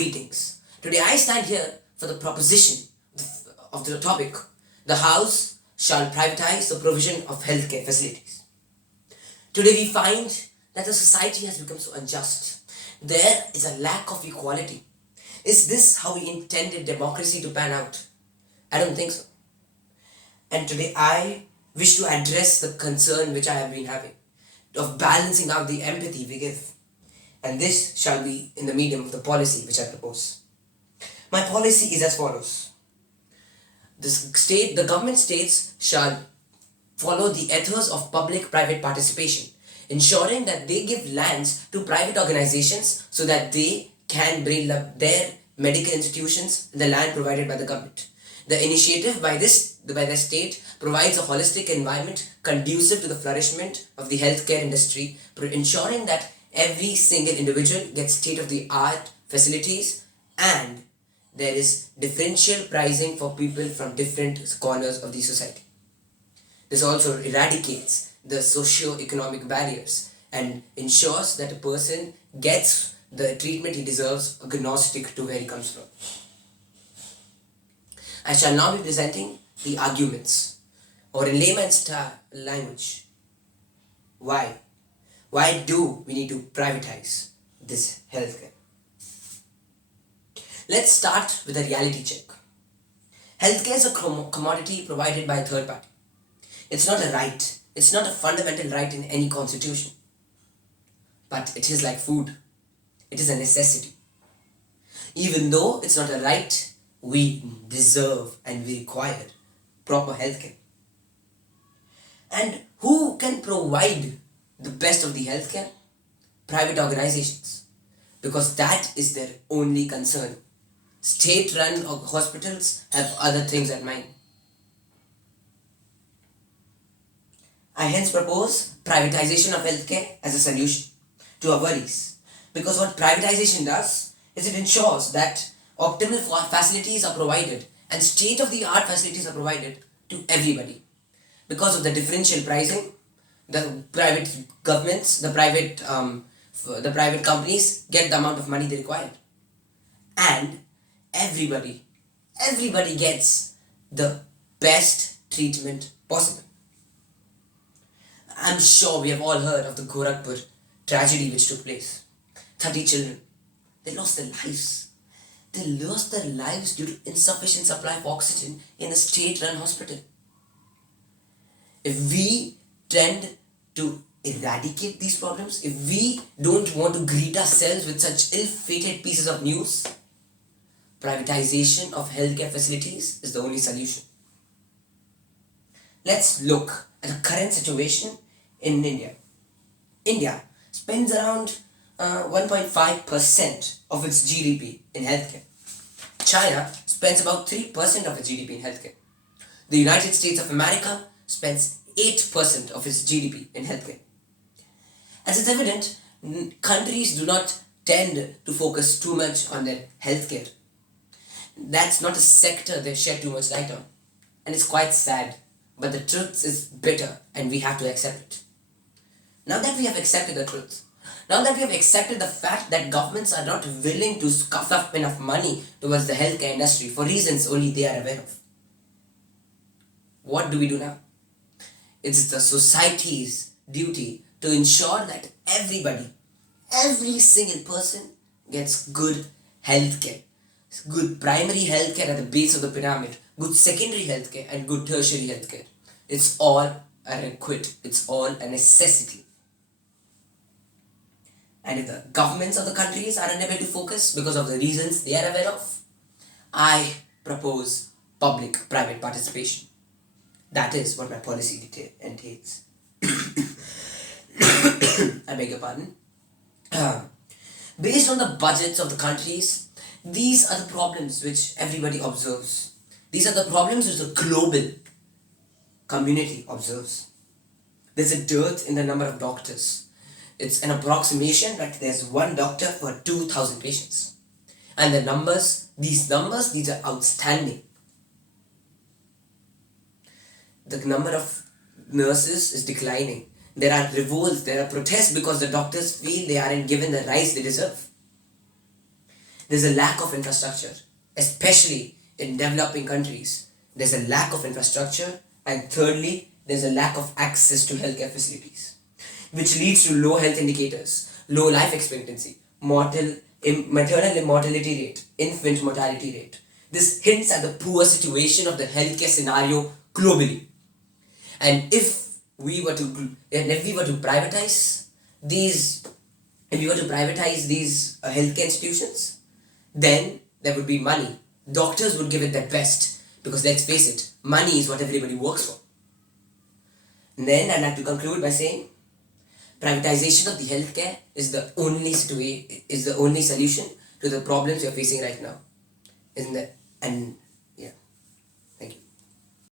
Greetings. Today I stand here for the proposition of the topic, the House shall privatize the provision of healthcare facilities. Today we find that the society has become so unjust. There is a lack of equality. Is this how we intended democracy to pan out? I don't think so. And today I wish to address the concern which I have been having of balancing out the empathy we give. And this shall be in the medium of the policy which I propose. My policy is as follows. The government states shall follow the ethos of public-private participation, ensuring that they give lands to private organizations so that they can bring up their medical institutions in the land provided by the government. The initiative by the state provides a holistic environment conducive to the flourishment of the healthcare industry, ensuring that every single individual gets state-of-the-art facilities and there is differential pricing for people from different corners of the society. This also eradicates the socio-economic barriers and ensures that a person gets the treatment he deserves agnostic to where he comes from. I shall now be presenting the arguments, or in layman's language, why do we need to privatize this healthcare? Let's start with a reality check. Healthcare is a commodity provided by a third party. It's not a right. It's not a fundamental right in any constitution. But it is like food. It is a necessity. Even though it's not a right, we deserve and we require proper healthcare. And who can provide the best of the healthcare? Private organizations. Because that is their only concern. State-run hospitals have other things at mind. I hence propose privatization of healthcare as a solution to our worries. Because what privatization does is it ensures that optimal facilities are provided and state-of-the-art facilities are provided to everybody. Because of the differential pricing, the private governments, the private companies get the amount of money they require. And everybody gets the best treatment possible. I'm sure we have all heard of the Gorakhpur tragedy which took place. 30 children, they lost their lives. They lost their lives due to insufficient supply of oxygen in a state-run hospital. If we tend to eradicate these problems, if we don't want to greet ourselves with such ill-fated pieces of news, privatization of healthcare facilities is the only solution. Let's look at the current situation in India. India spends around 1.5% of its GDP in healthcare. China spends about 3% of its GDP in healthcare. The United States of America spends 8% of its GDP in healthcare. As it's evident, countries do not tend to focus too much on their healthcare. That's not a sector they shed too much light on. And it's quite sad, but the truth is bitter and we have to accept it. Now that we have accepted the truth, now that we have accepted the fact that governments are not willing to scoff up enough money towards the healthcare industry for reasons only they are aware of, what do we do now? It's the society's duty to ensure that every single person gets good healthcare. Good primary healthcare at the base of the pyramid, good secondary healthcare and good tertiary healthcare. It's all a requisite, it's all a necessity. And if the governments of the countries are unable to focus because of the reasons they are aware of, I propose public-private participation. That is what my policy entails. I beg your pardon. Based on the budgets of the countries, these are the problems which everybody observes. These are the problems which the global community observes. There's a dearth in the number of doctors. It's an approximation that there's one doctor for 2,000 patients. And these are outstanding. The number of nurses is declining. There are revolts, there are protests because the doctors feel they aren't given the rights they deserve. There's a lack of infrastructure, especially in developing countries. There's a lack of infrastructure, and thirdly, there's a lack of access to healthcare facilities, which leads to low health indicators, low life expectancy, maternal immortality rate, infant mortality rate. This hints at the poor situation of the healthcare scenario globally. And if we were to privatize these healthcare institutions, then there would be money. Doctors would give it their best because let's face it, money is what everybody works for. And then I'd like to conclude by saying privatization of the healthcare is the only solution to the problems you're facing right now. Isn't it? And